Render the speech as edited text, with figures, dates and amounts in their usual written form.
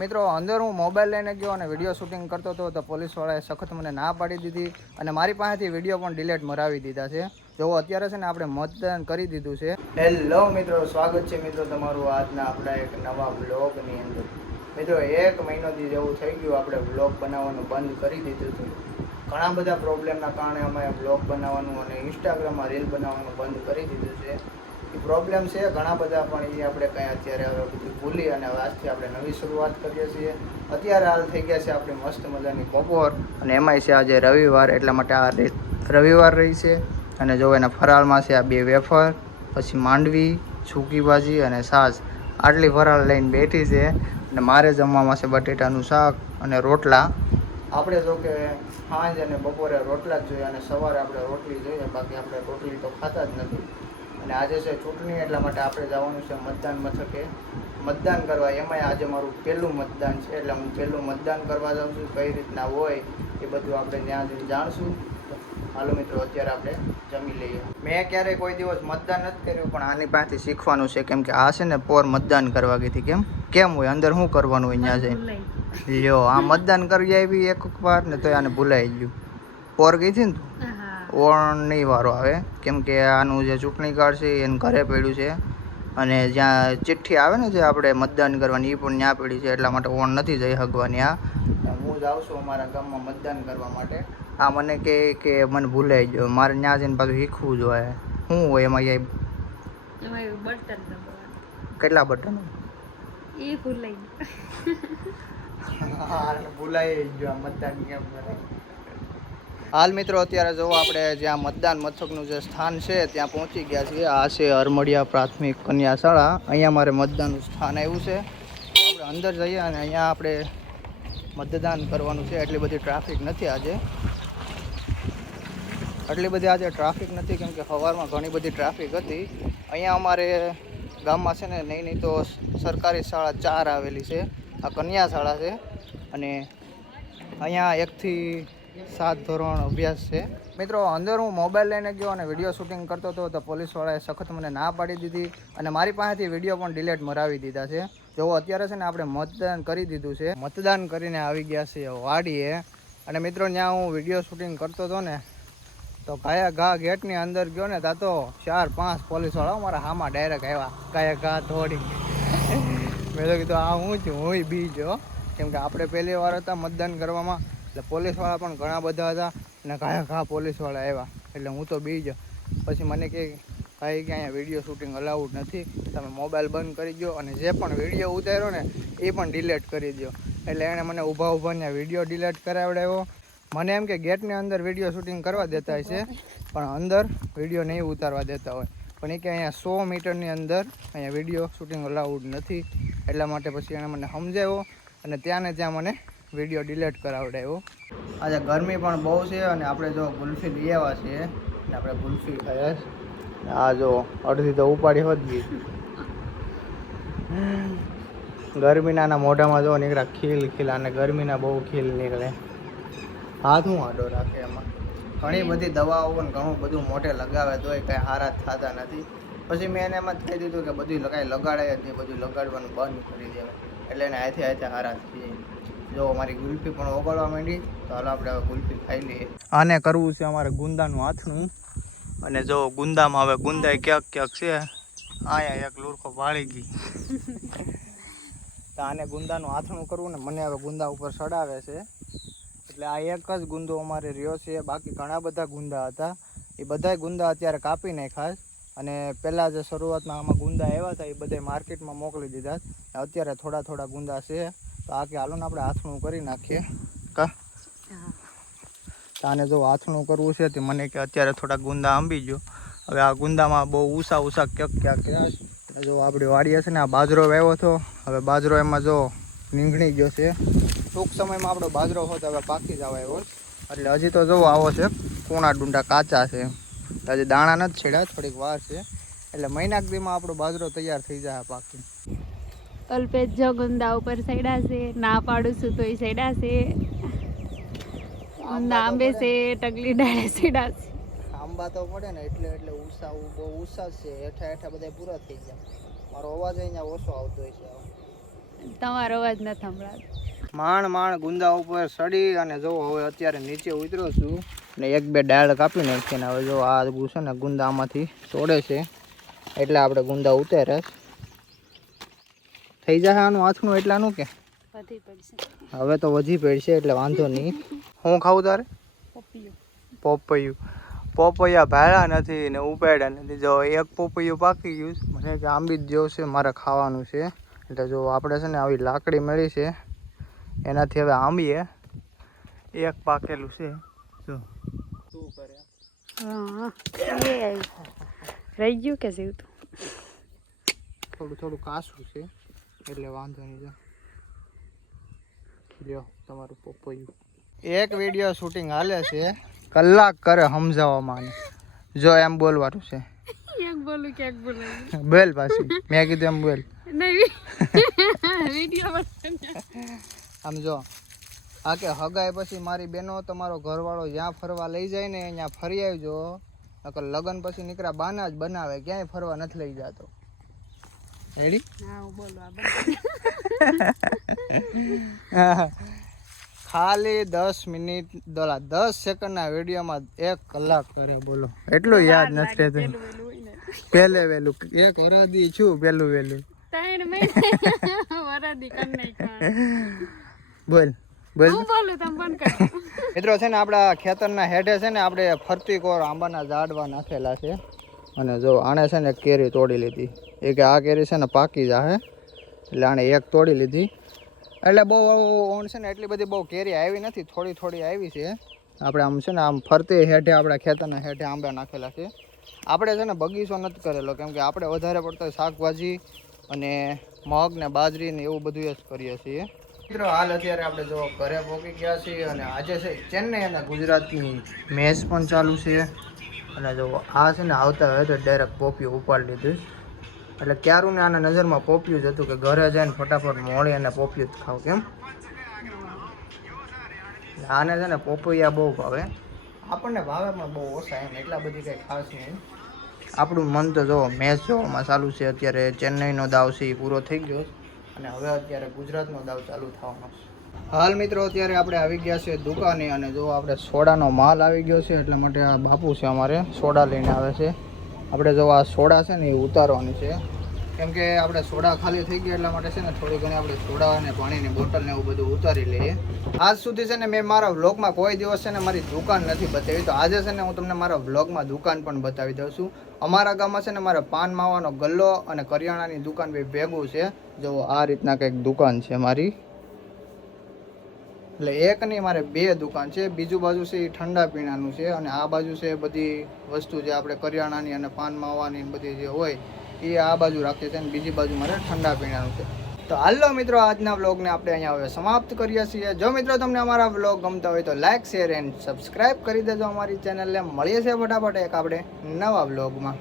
મિત્રો અંદર હું મોબાઈલ લઈને ગયો અને વિડીયો શૂટિંગ કરતો હતો તો પોલીસવાળાએ સખત મને ના પાડી દીધી અને મારી પાસેથી વિડીયો પણ ડિલીટ મરાવી દીધા છે. જો અત્યારે છે ને આપણે મતદાન કરી દીધું છે. હેલો મિત્રો, સ્વાગત છે મિત્રો તમારું આજના આપણા એક નવા બ્લોગની અંદર. મિત્રો 1 મહિનોથી જેવું થઈ ગયું આપણે બ્લોગ બનાવવાનું બંધ કરી દીધું હતું. ઘણા બધા પ્રોબ્લેમના કારણે અમે બ્લોગ બનાવવાનું અને ઇન્સ્ટાગ્રામમાં રીલ બનાવવાનું બંધ કરી દીધું છે. એ પ્રોબ્લેમ છે ઘણા બધા, પણ એ આપણે કંઈ અત્યારે હવે બધું ભૂલી અને હવે આજથી આપણે નવી શરૂઆત કરીએ છીએ. અત્યારે હાલ થઈ ગયા છે આપણી મસ્ત મજાની બપોર અને એમાંય છે આજે રવિવાર, એટલા માટે આ રવિવાર રહી છે. અને જો એના ફરાળમાં છે આ 2 વેફર, પછી માંડવી, સૂકી ભાજી અને છાશ. આટલી ફરાળ લઈને બેઠી છે અને મારે જમવામાં છે બટેટાનું શાક અને રોટલા. આપણે જો કે સાંજ અને બપોરે રોટલા જ જોઈએ અને સવારે આપણે રોટલી જોઈએ, બાકી આપણે રોટલી તો ખાતા જ નથી. અને આજે છે ચૂંટણી, એટલા માટે આપણે જવાનું છે મતદાન મથકે મતદાન કરવા. એમાંય આજે મારું પહેલું મતદાન છે, એટલે હું પહેલું મતદાન કરવા જાઉં છું. કઈ રીતના હોય એ બધું આપણે ત્યાં જઈને જાણશું. હાલો મિત્રો, અત્યારે આપણે જમી લઈએ. મેં ક્યારેય કોઈ દિવસ મતદાન નથી કર્યું, પણ આની પાસેથી શીખવાનું છે. કેમ કે આ છે ને પોર મતદાન કરવા ગઈ હતી. કેમ હોય અંદર શું કરવાનું હોય ત્યાં જઈને? લ્યો, આ મતદાન કરી આવી એક વાર ને તો આને ભૂલાઈ ગયું. પોર ગઈ હતી ને ઓળણી વારો આવે, કેમ કે આનું જે ચૂંટણી કાર્ડ છે એને ઘરે પડ્યું છે અને જ્યાં ચિઠ્ઠી આવે ને જે આપણે મતદાન કરવાની, એ પણ ત્યાં પડી છે. એટલા માટે ઓણ નથી જઈ શકવાની. આ હું જાઉં છું અમારા ગામમાં મતદાન કરવા માટે. આ મને કે મને ભૂલાઈ ગયો, મારે ત્યાં જઈને પાછું શીખવું જોઈએ. શું હોય એમાં? કેટલા બટન? એ ભૂલાઈ ગયો મતદાન કેમ કરે. હાલ મિત્રો, અત્યારે જો આપણે જ્યાં મતદાન મથકનું જે સ્થાન છે ત્યાં પહોંચી ગયા છીએ. આ છે અરમડિયા પ્રાથમિક કન્યા શાળા. અહીંયા મારે મતદાનનું સ્થાન આવ્યું છે. આપણે અંદર જઈએ અને અહીંયા આપણે મતદાન કરવાનું છે. એટલી બધી ટ્રાફિક નથી આજે. કેમ કે સવારમાં ઘણી બધી ટ્રાફિક હતી. અહીંયા અમારે ગામમાં છે ને નહીં તો સરકારી શાળા 4 આવેલી છે. આ કન્યા શાળા છે અને અહીંયા 1 થી 7 ધોરણ અભ્યાસ છે. મિત્રો અંદર હું મોબાઈલ લઈને ગયો અને વિડીયો શૂટિંગ કરતો હતો તો પોલીસવાળાએ સખત મને ના પાડી દીધી અને મારી પાસેથી વિડીયો પણ ડિલીટ મરાવી દીધા છે. જો અત્યારે છે ને આપણે મતદાન કરી દીધું છે. મતદાન કરીને આવી ગયા છે વાડીએ. અને મિત્રો ત્યાં હું વિડીયો શૂટિંગ કરતો હતો ને તો ઘા ગેટની અંદર ગયો ને ત્યાં તો 4-5 પોલીસવાળાઓ મારા હામાં ડાયરેક્ટ આવ્યા. ઘા થોડી મેં તો કીધું આ હું છું, હું બી જો. કેમ કે આપણે પહેલી વાર હતા મતદાન કરવામાં, એટલે પોલીસવાળા પણ ઘણા બધા હતા અને ઘા પોલીસવાળા આવ્યા. એટલે હું તો બી ગયો. પછી મને કે ભાઈ કે અહીંયા વિડીયો શૂટિંગ અલાઉડ નથી, તમે મોબાઈલ બંધ કરી દો અને જે પણ વિડીયો ઉતાર્યો ને એ પણ ડિલીટ કરી દો. એટલે એણે મને ઊભા ને વિડીયો ડિલીટ કરાવડાવ્યો. મને એમ કે ગેટની અંદર વિડીયો શૂટિંગ કરવા દેતા હોય છે, પણ અંદર વિડીયો નહીં ઉતારવા દેતા હોય. પણ એ કે અહીંયા 100 મીટરની અંદર અહીંયા વિડીયો શૂટિંગ અલાઉડ નથી. એટલા માટે પછી એણે મને સમજાવ્યો અને ત્યાં ને ત્યાં મને વિડીયો ડિલીટ કરાવડાવ્યો. આજે ગરમી પણ બહુ છે અને આપણે જો ગુલ્ફી લઈ આવ્યા છીએ અને આપણે ગુલ્ફી ખાઈએ. આ જો અડધી તો ઉપાડી હોત ગઈ. ગરમીના મોઢામાં જો નીકળ્યા ખીલ અને ગરમીના બહુ ખીલ નીકળે. હાથ હું આડો રાખે એમાં. ઘણી બધી દવાઓ પણ ઘણું બધું મોઢે લગાવે તોય કંઈ હારા થતા નથી. પછી મેં એને એમ જ કહી દીધું કે બધું કાંઈ લગાડે જ નહીં, બધું લગાડવાનું બંધ કરી દેવાય. એટલે એને હાથે હારા થઈ જાય. જો અમારી ગુલ્ફી પણ ઓગળવા માંડી, તો હાલો આપણે હવે ગુલ્ફી ખાઈ લઈએ. આને કરવું છે અમારે ગુંદાનું આથણું. અને જો ગુંદામાં હવે ગુંદાય ક્યાંક છે. અહીંયા એક લુરખો વાળી ગઈ. તો આને ગુંદાનું આથણું કરવું ને મને હવે ગુંદા ઉપર ચડાવે છે. એટલે આ એક જ ગુંદો અમારે રહ્યો છે. બાકી ઘણા બધા ગુંદા હતા, એ બધાય ગુંદા અત્યારે કાપી નાખ્યા. અને પહેલાં જે શરૂઆતમાં આમાં ગુંદા આવ્યા હતા એ બધા માર્કેટમાં મોકલી દીધા. અત્યારે થોડા ગુંદા છે. તો આ કે હાલો ને આપણે આથણું કરી નાખીએ. તો આને જો આથણું કરવું છે તો મને કે અત્યારે થોડા ગુંદા આંબી ગયો. હવે આ ગુંદામાં બહુ ઊંચા ક્યાંક જો આપણી વાડીએ છે ને આ બાજરો વાવ્યો હતો. હવે બાજરો એમાં જો નીંગણી ગયો છે. ટૂંક સમયમાં આપણો બાજરો હોત હવે પાકી જ આવ્યો હોત. એટલે હજી તો જો આવો છે કૂણા ડુંડા કાચા છે. હજી દાણા નથી છેડ્યા, થોડીક વાર છે. એટલે મહિનાક દીમાં આપણો બાજરો તૈયાર થઈ જાય પાકી. અલ્પેશ જો ગુંદા ઉપર સડ્યા છે, ના પાડું છું તો એ સડ્યા છે. આંબે છે, ટકલી ડાળે સડ્યા છે. આંબા તો પડે ને એટલે બહુ ઉષા છે. હેઠા બધા પૂરા થઈ જાય. મારો અવાજ અહીંયા ઓછો આવતો હોય છે. તમારો અવાજ ન સંભળાતો. માણ ગુંદા ઉપર સડી અને જો હવે અત્યારે નીચે ઉતર્યો છું ને એક બે ડાળ કાપી નાખી ને હવે જો આ છે ને ગુંદા આમાંથી તોડે છે એટલે આપણે ગુંદા ઉતારે થઈ જાય આનું હાથનું એટલાનું કે વધી પડશે. હવે તો વધી પડશે એટલે વાંધો નહીં. હું ખાવું તારે પોપૈયા ભાળ્યા નથી ને ઉપાડ્યા નથી. જો એક પોપૈયું પાકી ગયું મને કે આંબી જ જોશે મારે ખાવાનું છે એટલે જો આપણે છે ને આવી લાકડી મળી છે એનાથી હવે આંબીએ એક પાકેલું છે જો શું કરે રહી ગયું કે જીવતું થોડું કાસું છે એટલે વાંધો નહીં. જો લ્યો તમારું પોપૈયું. એક વિડીયો શૂટિંગ હાલે છે કલાક કરે સમજાવવામાં જો એમ બોલવાનું છે. ક્યાંક બોલું ક્યાંક બોલું બોલ પાછી મેં કીધું એમ બોલ. આમ જો આ કે હગાઈ પછી મારી બહેનો તમારો ઘરવાળો જ્યાં ફરવા લઈ જાય ને અહીંયા ફરી આવજો નકર લગ્ન પછી નીકળ્યા બાના જ બનાવે ક્યાંય ફરવા નથી લઈ જતો. રેડી? ખાલી 10 મિનિટ 10 સેકન્ડના વિડીયોમાં 1 કલાક કરે બોલો એટલું યાદ નથી રહેતું. પહેલે વહેલું એક વરાદી છું પહેલું વહેલું બોલ બોલ. મિત્રો છે ને આપણા ખેતરના હેઠે છે ને આપણે ફરતી કોર આંબાના ઝાડવા નાખેલા છે અને જો આણે છે ને કેરી તોડી લીધી એ કે આ કેરી છે ને પાકી જાહે એટલે આણે એક તોડી લીધી એટલે બહુ ઓણ છે ને એટલી બધી બહુ કેરી આવી નથી થોડી આવી છે. આપણે આમ છે ને આમ ફરતી હેઠે આપણા ખેતરના હેઠે આંબા નાખેલા છે. આપણે છે ને બગીચો નથી કરેલો કેમ કે આપણે વધારે પડતા શાકભાજી અને મગ ને બાજરી ને એવું બધું જ કરીએ છીએ. મિત્રો હાલ અત્યારે આપણે જો ઘરે પહોંચી ગયા છીએ અને આજે છે ચેન્નઈ અને ગુજરાતની મેચ પણ ચાલુ છે અને જો આ છે ને આવતા હોય તો ડાયરેક્ટ પોપિયું ઉપાડી લીધું એટલે ક્યારું ને આના નજરમાં પોપિયું જ હતું કે ઘરે જઈને ફટાફટ મોળી અને પોપિયું જ ખાવ કેમ આને છે ને પોપૈયા બહુ ભાવે આપણને ભાવે પણ બહુ ઓછા એમ એટલા બધી કંઈ ખાસ નહીં. આપણું મન તો જો મેચ જોવામાં ચાલુ છે અત્યારે ચેન્નઈનો દાવ છે એ પૂરો થઈ ગયો અને હવે અત્યારે ગુજરાતનો દાવ ચાલુ થવાનો છે. હાલ મિત્રો અત્યારે આપણે આવી ગયા છે દુકાને અને જો આપણે સોડાનો માલ આવી ગયો છે એટલા માટે આ બાપુ છે અમારે સોડા લઈને આવે છે. આપણે જો આ સોડા છે ને એ ઉતારવાની છે કેમ કે આપણે સોડા ખાલી થઈ ગયા એટલા માટે છે ને થોડી ઘણી આપણે સોડા અને પાણીની બોટલ ને એવું બધું ઉતારી લઈએ. આજ સુધી છે ને મેં મારા વ્લોગમાં કોઈ દિવસ છે ને મારી દુકાન નથી બતાવી તો આજે છે ને હું તમને મારા વ્લોગમાં દુકાન પણ બતાવી દઉં છું. અમારા ગામમાં છે ને મારે પાન માવાનો ગલ્લો અને કરિયાણાની દુકાન બી ભેગું છે. જો આ રીતના કંઈક દુકાન છે મારી એટલે એક નહીં મારે 2 દુકાન છે. બીજું બાજુ છે એ ઠંડા પીણાનું છે અને આ બાજુ છે બધી વસ્તુ જે આપણે કરિયાણાની અને પાન માવાની બધી જે હોય એ આ બાજુ રાખીએ છીએ અને બીજી બાજુ મારે ઠંડા પીણાનું છે. તો હાલો મિત્રો આજના વ્લોગને આપણે અહીંયા હવે સમાપ્ત કરીએ છીએ. જો મિત્રો તમને અમારા વ્લોગ ગમતા હોય તો લાઇક શેર એન્ડ સબસ્ક્રાઈબ કરી દેજો અમારી ચેનલને. મળીએ છીએ ફટાફટ એક આપણે નવા વ્લોગમાં.